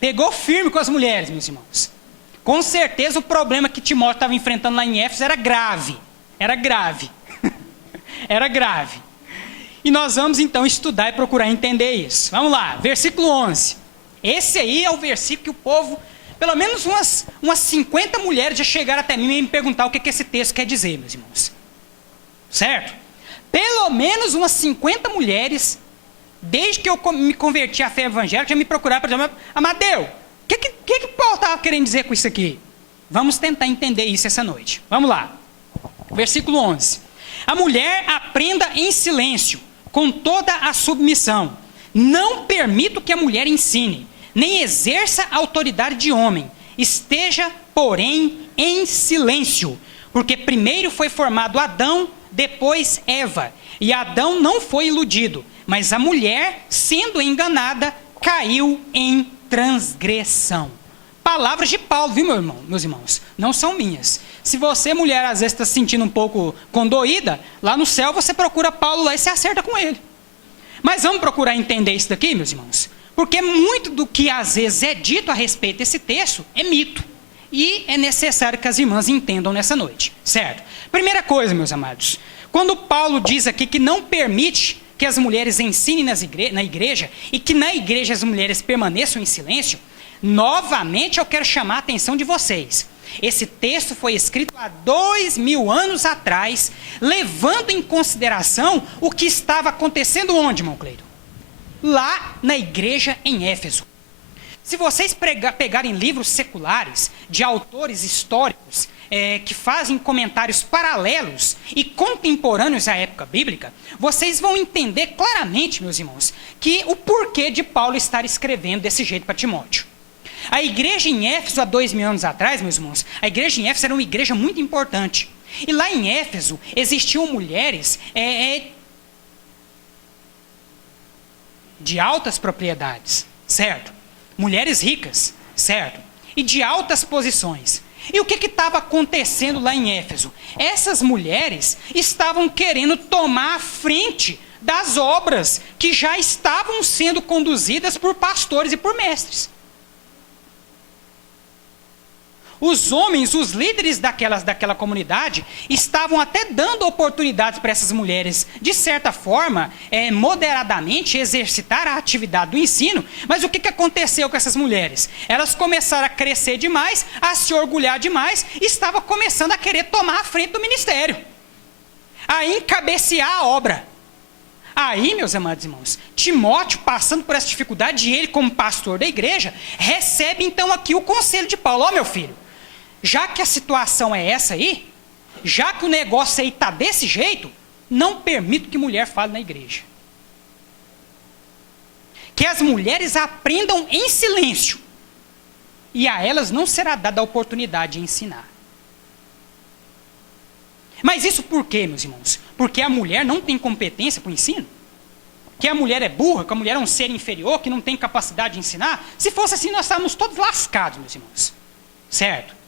pegou firme com as mulheres, meus irmãos. Com certeza o problema que Timóteo estava enfrentando lá em Éfeso era grave. Era grave. Era grave. E nós vamos então estudar e procurar entender isso. Vamos lá, versículo 11. Esse aí é o versículo que o povo, pelo menos umas 50 mulheres já chegaram até mim e me perguntaram o que esse texto quer dizer, meus irmãos. Certo? Pelo menos umas 50 mulheres, desde que eu me converti à fé evangélica, já me procuraram para dizer: Amadeu, o que Paulo estava querendo dizer com isso aqui? Vamos tentar entender isso essa noite. Vamos lá. Versículo 11. A mulher aprenda em silêncio, com toda a submissão. Não permito que a mulher ensine, nem exerça a autoridade de homem. Esteja, porém, em silêncio. Porque primeiro foi formado Adão, depois Eva. E Adão não foi iludido, mas a mulher, sendo enganada, caiu em transgressão. Palavras de Paulo, viu, meus irmãos? Não são minhas. Se você, mulher, às vezes está se sentindo um pouco condoída, lá no céu você procura Paulo lá e se acerta com ele. Mas vamos procurar entender isso daqui, meus irmãos? Porque muito do que às vezes é dito a respeito desse texto é mito. E é necessário que as irmãs entendam nessa noite, certo? Primeira coisa, meus amados, quando Paulo diz aqui que não permite que as mulheres ensinem na igreja e que na igreja as mulheres permaneçam em silêncio, novamente eu quero chamar a atenção de vocês. Esse texto foi escrito há 2000 anos atrás, levando em consideração o que estava acontecendo onde, irmão Cleiton? Lá na igreja em Éfeso. Se vocês pegarem livros seculares de autores históricos que fazem comentários paralelos e contemporâneos à época bíblica, vocês vão entender claramente, meus irmãos, que o porquê de Paulo estar escrevendo desse jeito para Timóteo. A igreja em Éfeso, há 2000 anos atrás, meus irmãos, a igreja em Éfeso era uma igreja muito importante. E lá em Éfeso existiam mulheres de altas propriedades, certo? Mulheres ricas, certo? E de altas posições. E o que estava acontecendo lá em Éfeso? Essas mulheres estavam querendo tomar a frente das obras que já estavam sendo conduzidas por pastores e por mestres. Os homens, os líderes daquela comunidade, estavam até dando oportunidades para essas mulheres, de certa forma, moderadamente, exercitar a atividade do ensino. Mas o que aconteceu com essas mulheres? Elas começaram a crescer demais, a se orgulhar demais, e estavam começando a querer tomar a frente do ministério, a encabecear a obra. Aí, meus amados irmãos, Timóteo, passando por essa dificuldade, e ele, como pastor da igreja, recebe então aqui o conselho de Paulo: ó, meu filho, já que a situação é essa aí, já que o negócio aí está desse jeito, não permito que mulher fale na igreja. Que as mulheres aprendam em silêncio, e a elas não será dada a oportunidade de ensinar. Mas isso por quê, meus irmãos? Porque a mulher não tem competência para o ensino? Que a mulher é burra, que a mulher é um ser inferior, que não tem capacidade de ensinar? Se fosse assim, nós estávamos todos lascados, meus irmãos. Certo?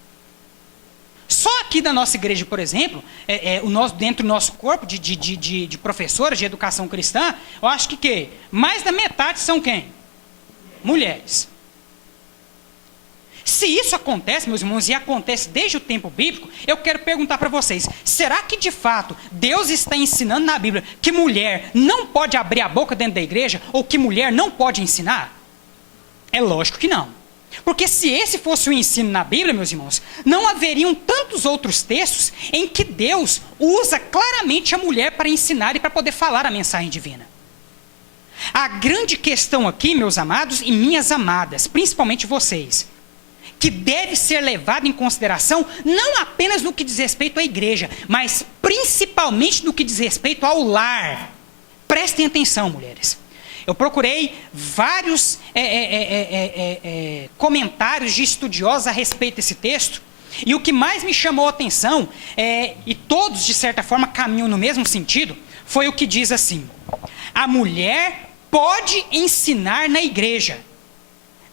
Só aqui da nossa igreja, por exemplo, dentro do nosso corpo de professoras de educação cristã, eu acho que mais da metade são quem? Mulheres. Se isso acontece, meus irmãos, e acontece desde o tempo bíblico, eu quero perguntar para vocês: será que de fato Deus está ensinando na Bíblia que mulher não pode abrir a boca dentro da igreja, ou que mulher não pode ensinar? É lógico que não. Porque se esse fosse o ensino na Bíblia, meus irmãos, não haveriam tantos outros textos em que Deus usa claramente a mulher para ensinar e para poder falar a mensagem divina. A grande questão aqui, meus amados e minhas amadas, principalmente vocês, que deve ser levado em consideração não apenas no que diz respeito à igreja, mas principalmente no que diz respeito ao lar. Prestem atenção, mulheres. Eu procurei vários comentários de estudiosos a respeito desse texto, e o que mais me chamou a atenção, e todos de certa forma caminham no mesmo sentido, foi o que diz assim: a mulher pode ensinar na igreja,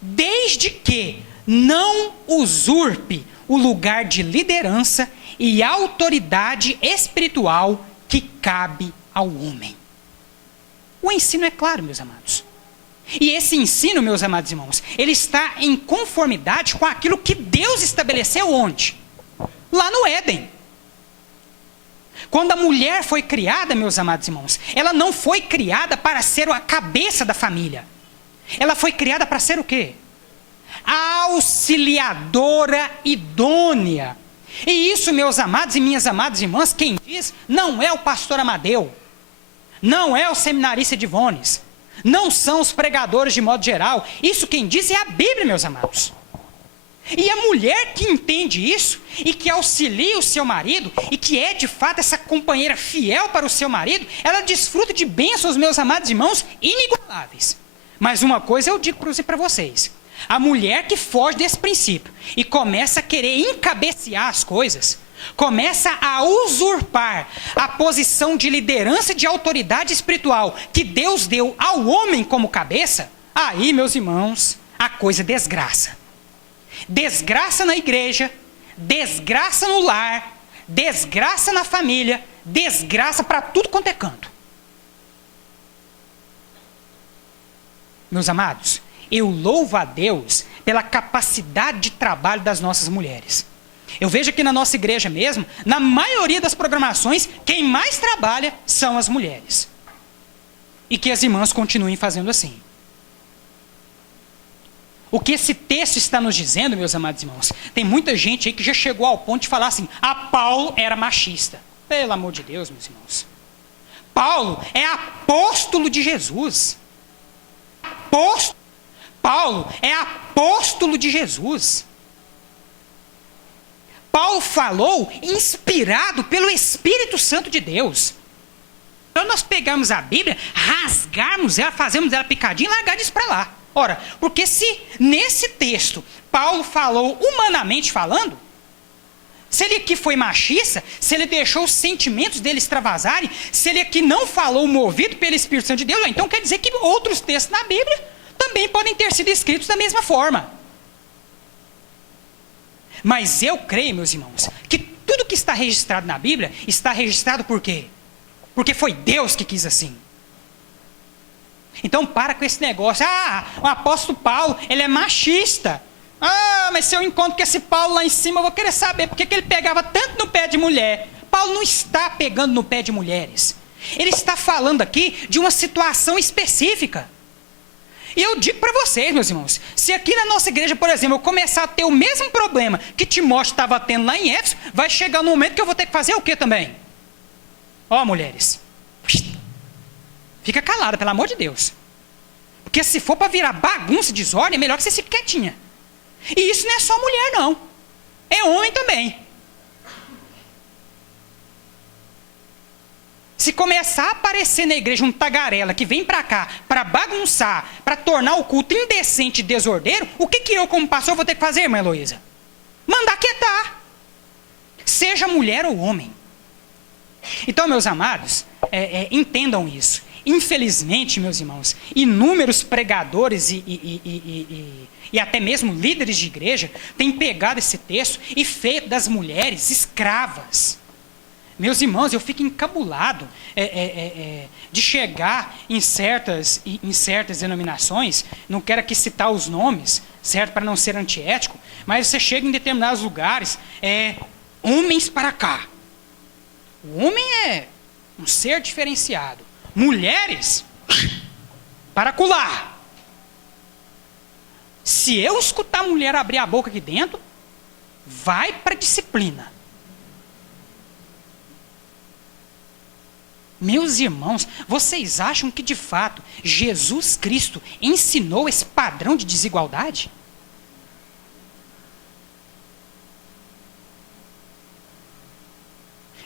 desde que não usurpe o lugar de liderança e autoridade espiritual que cabe ao homem. O ensino é claro, meus amados. E esse ensino, meus amados irmãos, ele está em conformidade com aquilo que Deus estabeleceu onde? Lá no Éden. Quando a mulher foi criada, meus amados irmãos, ela não foi criada para ser a cabeça da família. Ela foi criada para ser o quê? Auxiliadora idônea. E isso, meus amados e minhas amadas irmãs, quem diz não é o pastor Amadeu, não é o seminarista Divones, não são os pregadores de modo geral. Isso quem diz é a Bíblia, meus amados. E a mulher que entende isso e que auxilia o seu marido e que é de fato essa companheira fiel para o seu marido, ela desfruta de bênçãos, meus amados irmãos, inigualáveis. Mas uma coisa eu digo para vocês: a mulher que foge desse princípio e começa a querer encabecear as coisas, começa a usurpar a posição de liderança e de autoridade espiritual que Deus deu ao homem como cabeça, aí, meus irmãos, a coisa desgraça. Desgraça na igreja, desgraça no lar, desgraça na família, desgraça para tudo quanto é canto. Meus amados, eu louvo a Deus pela capacidade de trabalho das nossas mulheres. Eu vejo aqui na nossa igreja mesmo, na maioria das programações, quem mais trabalha são as mulheres. E que as irmãs continuem fazendo assim. O que esse texto está nos dizendo, meus amados irmãos, tem muita gente aí que já chegou ao ponto de falar assim: Paulo era machista. Pelo amor de Deus, meus irmãos. Paulo é apóstolo de Jesus. Paulo é apóstolo de Jesus. Paulo falou inspirado pelo Espírito Santo de Deus. Então nós pegamos a Bíblia, rasgarmos ela, fazemos ela picadinha e largar disso para lá. Ora, porque se nesse texto Paulo falou humanamente falando, se ele aqui foi machista, se ele deixou os sentimentos dele extravasarem, se ele aqui não falou movido pelo Espírito Santo de Deus, então quer dizer que outros textos na Bíblia também podem ter sido escritos da mesma forma. Mas eu creio, meus irmãos, que tudo que está registrado na Bíblia está registrado por quê? Porque foi Deus que quis assim. Então para com esse negócio: o apóstolo Paulo, ele é machista. Mas se eu encontro com esse Paulo lá em cima, eu vou querer saber por que ele pegava tanto no pé de mulher. Paulo não está pegando no pé de mulheres. Ele está falando aqui de uma situação específica. E eu digo para vocês, meus irmãos, se aqui na nossa igreja, por exemplo, eu começar a ter o mesmo problema que Timóteo estava tendo lá em Éfeso, vai chegar no momento que eu vou ter que fazer o quê também? Mulheres, fica calada, pelo amor de Deus. Porque se for para virar bagunça e desordem, é melhor que você fique quietinha. E isso não é só mulher, não. É homem também. Se começar a aparecer na igreja um tagarela que vem para cá para bagunçar, para tornar o culto indecente e desordeiro, o que eu, como pastor, vou ter que fazer, irmã Heloísa? Mandar quietar. Seja mulher ou homem. Então, meus amados, entendam isso. Infelizmente, meus irmãos, inúmeros pregadores e até mesmo líderes de igreja têm pegado esse texto e feito das mulheres escravas. Meus irmãos, eu fico encabulado de chegar em certas denominações, não quero aqui citar os nomes, certo, para não ser antiético, mas você chega em determinados lugares, homens para cá. O homem é um ser diferenciado. Mulheres, para colar. Se eu escutar a mulher abrir a boca aqui dentro, vai para a disciplina. Meus irmãos, vocês acham que de fato Jesus Cristo ensinou esse padrão de desigualdade?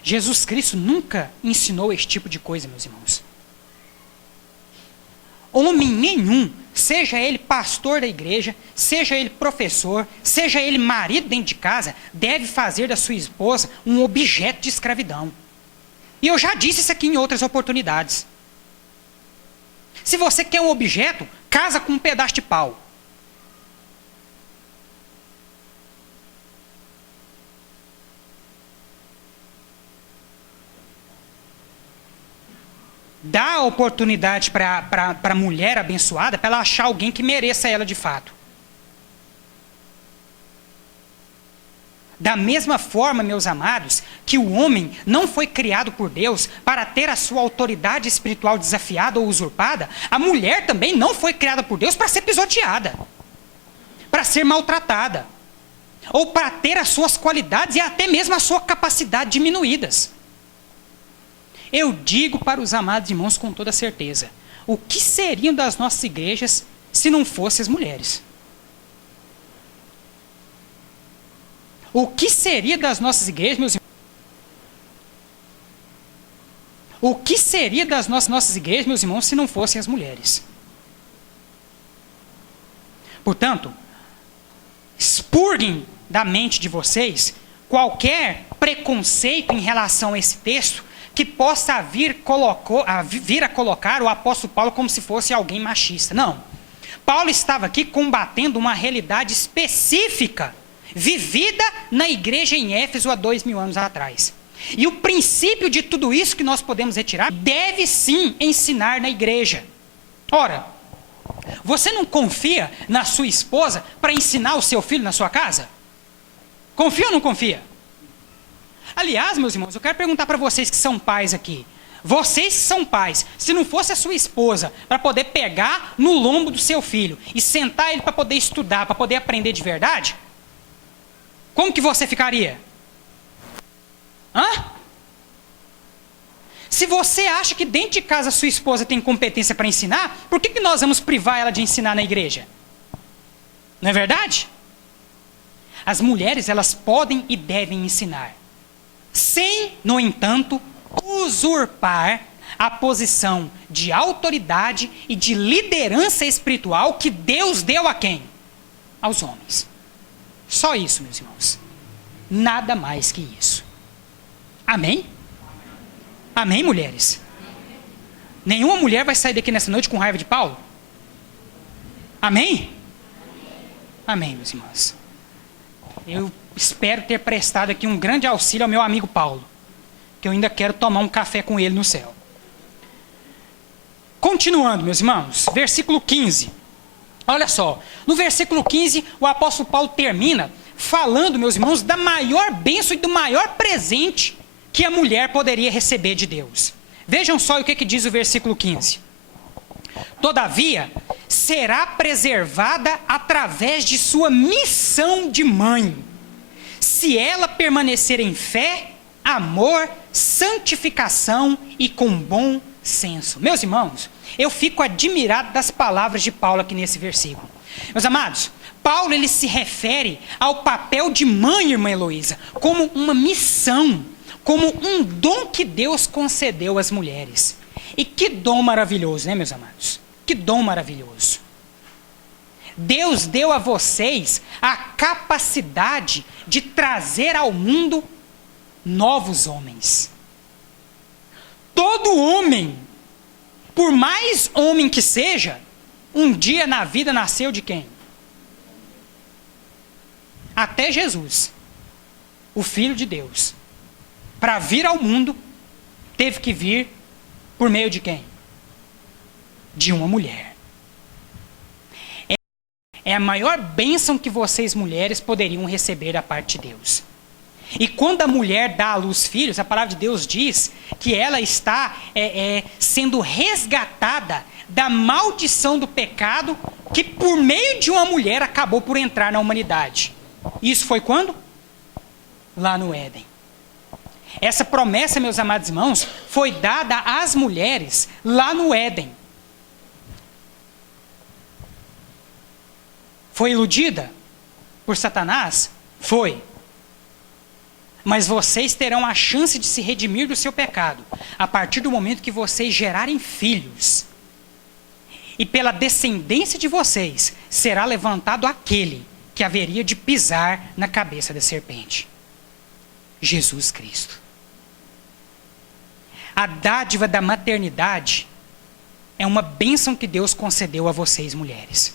Jesus Cristo nunca ensinou esse tipo de coisa, meus irmãos. Homem nenhum, seja ele pastor da igreja, seja ele professor, seja ele marido dentro de casa, deve fazer da sua esposa um objeto de escravidão. E eu já disse isso aqui em outras oportunidades. Se você quer um objeto, casa com um pedaço de pau. Dá a oportunidade para a mulher abençoada, para ela achar alguém que mereça ela de fato. Da mesma forma, meus amados, que o homem não foi criado por Deus para ter a sua autoridade espiritual desafiada ou usurpada, a mulher também não foi criada por Deus para ser pisoteada, para ser maltratada, ou para ter as suas qualidades e até mesmo a sua capacidade diminuídas. Eu digo para os amados irmãos com toda certeza, o que seriam das nossas igrejas se não fossem as mulheres? O que seria das nossas igrejas, meus irmãos? O que seria das nossas igrejas, meus irmãos, se não fossem as mulheres? Portanto, expurguem da mente de vocês qualquer preconceito em relação a esse texto que possa vir a colocar o apóstolo Paulo como se fosse alguém machista. Não. Paulo estava aqui combatendo uma realidade específica vivida na igreja em Éfeso há 2000 anos atrás. E o princípio de tudo isso que nós podemos retirar deve sim ensinar na igreja. Ora, você não confia na sua esposa para ensinar o seu filho na sua casa? Confia ou não confia? Aliás, meus irmãos, eu quero perguntar para vocês que são pais aqui. Vocês que são pais, se não fosse a sua esposa para poder pegar no lombo do seu filho e sentar ele para poder estudar, para poder aprender de verdade, como que você ficaria? Hã? Se você acha que dentro de casa a sua esposa tem competência para ensinar, por que nós vamos privar ela de ensinar na igreja? Não é verdade? As mulheres, elas podem e devem ensinar, sem, no entanto, usurpar a posição de autoridade e de liderança espiritual que Deus deu a quem? Aos homens. Só isso, meus irmãos. Nada mais que isso. Amém? Amém, mulheres? Nenhuma mulher vai sair daqui nessa noite com raiva de Paulo? Amém? Amém, meus irmãos. Eu espero ter prestado aqui um grande auxílio ao meu amigo Paulo, que eu ainda quero tomar um café com ele no céu. Continuando, meus irmãos, versículo 15. Olha só, no versículo 15, o apóstolo Paulo termina falando, meus irmãos, da maior bênção e do maior presente que a mulher poderia receber de Deus. Vejam só o que diz o versículo 15. Todavia, será preservada através de sua missão de mãe, se ela permanecer em fé, amor, santificação e com bom senso. Meus irmãos, eu fico admirado das palavras de Paulo aqui nesse versículo. Meus amados, Paulo ele se refere ao papel de mãe, irmã Heloísa, como uma missão, como um dom que Deus concedeu às mulheres. E que dom maravilhoso, né, meus amados? Que dom maravilhoso. Deus deu a vocês a capacidade de trazer ao mundo novos homens. Todo homem, por mais homem que seja, um dia na vida nasceu de quem? Até Jesus, o Filho de Deus, para vir ao mundo, teve que vir por meio de quem? De uma mulher. É a maior bênção que vocês mulheres poderiam receber da parte de Deus. E quando a mulher dá à luz filhos, a palavra de Deus diz que ela está sendo resgatada da maldição do pecado que por meio de uma mulher acabou por entrar na humanidade. Isso foi quando? Lá no Éden. Essa promessa, meus amados irmãos, foi dada às mulheres lá no Éden. Foi iludida por Satanás? Foi. Mas vocês terão a chance de se redimir do seu pecado a partir do momento que vocês gerarem filhos. E pela descendência de vocês será levantado aquele que haveria de pisar na cabeça da serpente. Jesus Cristo. A dádiva da maternidade é uma bênção que Deus concedeu a vocês, mulheres.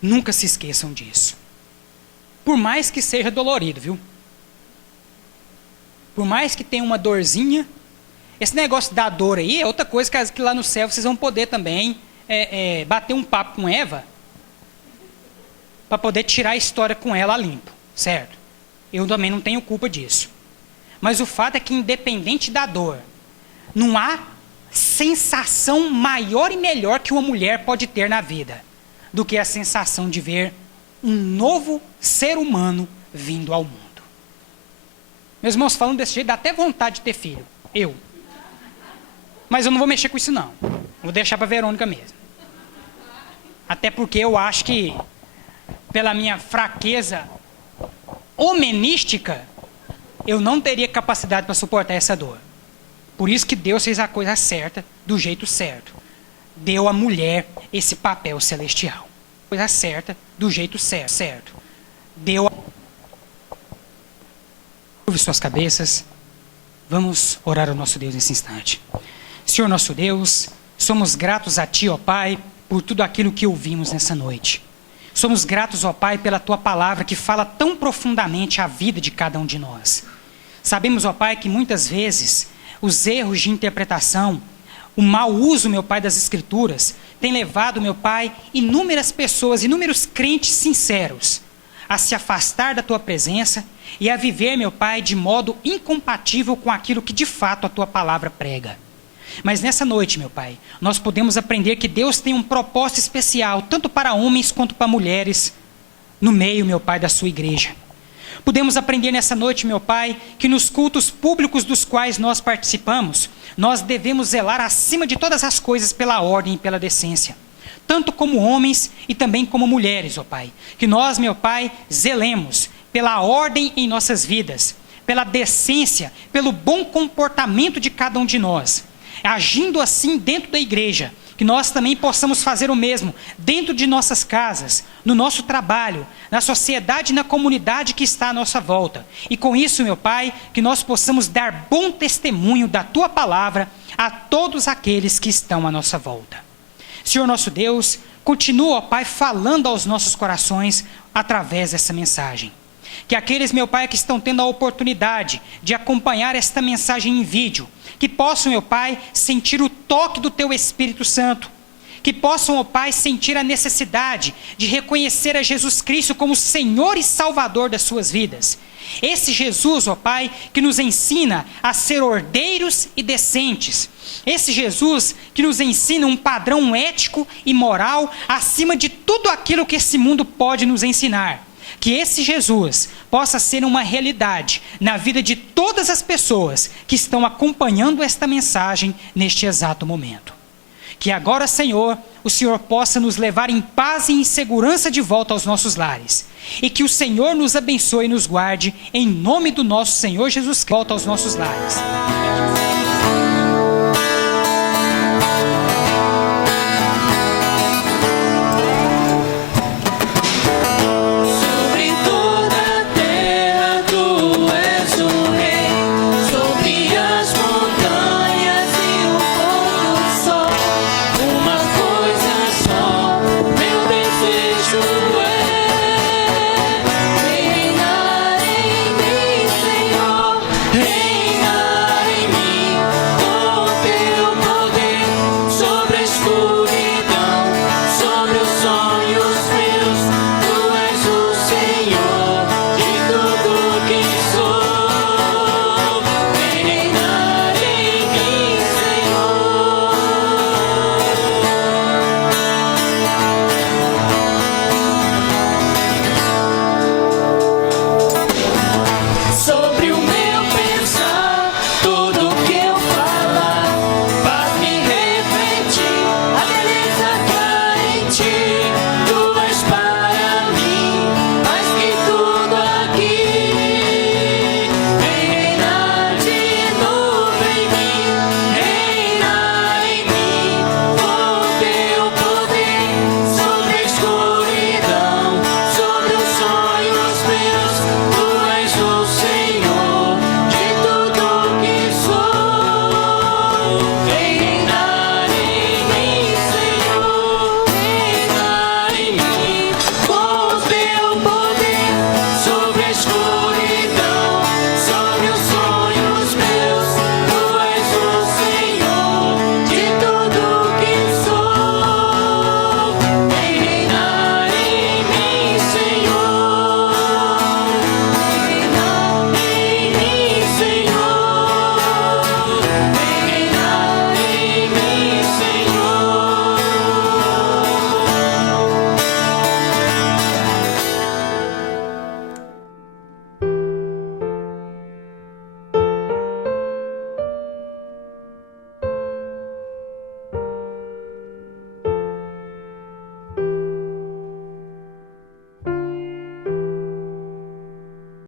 Nunca se esqueçam disso. Por mais que seja dolorido, viu? Por mais que tenha uma dorzinha, esse negócio da dor aí é outra coisa que lá no céu vocês vão poder também bater um papo com Eva para poder tirar a história com ela a limpo, certo? Eu também não tenho culpa disso. Mas o fato é que, independente da dor, não há sensação maior e melhor que uma mulher pode ter na vida do que a sensação de ver um novo ser humano vindo ao mundo. Meus irmãos, falando desse jeito, dá até vontade de ter filho. Mas eu não vou mexer com isso, não. Vou deixar para a Verônica mesmo. Até porque eu acho que, pela minha fraqueza homenística, eu não teria capacidade para suportar essa dor. Por isso que Deus fez a coisa certa, do jeito certo. Deu à mulher esse papel celestial. Coisa certa, do jeito certo. Curve suas cabeças. Vamos orar ao nosso Deus nesse instante. Senhor nosso Deus, somos gratos a Ti, ó Pai, por tudo aquilo que ouvimos nessa noite. Somos gratos, ó Pai, pela Tua palavra que fala tão profundamente a vida de cada um de nós. Sabemos, ó Pai, que muitas vezes os erros de interpretação, o mau uso, meu Pai, das Escrituras, tem levado, meu Pai, inúmeras pessoas, inúmeros crentes sinceros, a se afastar da Tua presença e a viver, meu Pai, de modo incompatível com aquilo que de fato a Tua palavra prega. Mas nessa noite, meu Pai, nós podemos aprender que Deus tem um propósito especial, tanto para homens quanto para mulheres, no meio, meu Pai, da sua igreja. Podemos aprender nessa noite, meu Pai, que nos cultos públicos dos quais nós participamos, nós devemos zelar acima de todas as coisas pela ordem e pela decência. Tanto como homens e também como mulheres, ó Pai. Que nós, meu Pai, zelemos pela ordem em nossas vidas, pela decência, pelo bom comportamento de cada um de nós. Agindo assim dentro da igreja, que nós também possamos fazer o mesmo dentro de nossas casas, no nosso trabalho, na sociedade e na comunidade que está à nossa volta. E com isso, meu Pai, que nós possamos dar bom testemunho da Tua palavra a todos aqueles que estão à nossa volta. Senhor nosso Deus, continua, ó Pai, falando aos nossos corações através dessa mensagem. Que aqueles, meu Pai, que estão tendo a oportunidade de acompanhar esta mensagem em vídeo, que possam, meu Pai, sentir o toque do Teu Espírito Santo. Que possam, ó Pai, sentir a necessidade de reconhecer a Jesus Cristo como Senhor e Salvador das suas vidas. Esse Jesus, ó Pai, que nos ensina a ser ordeiros e decentes. Esse Jesus que nos ensina um padrão ético e moral acima de tudo aquilo que esse mundo pode nos ensinar. Que esse Jesus possa ser uma realidade na vida de todas as pessoas que estão acompanhando esta mensagem neste exato momento. Que agora, Senhor, o Senhor possa nos levar em paz e em segurança de volta aos nossos lares. E que o Senhor nos abençoe e nos guarde, em nome do nosso Senhor Jesus Cristo, volta aos nossos lares.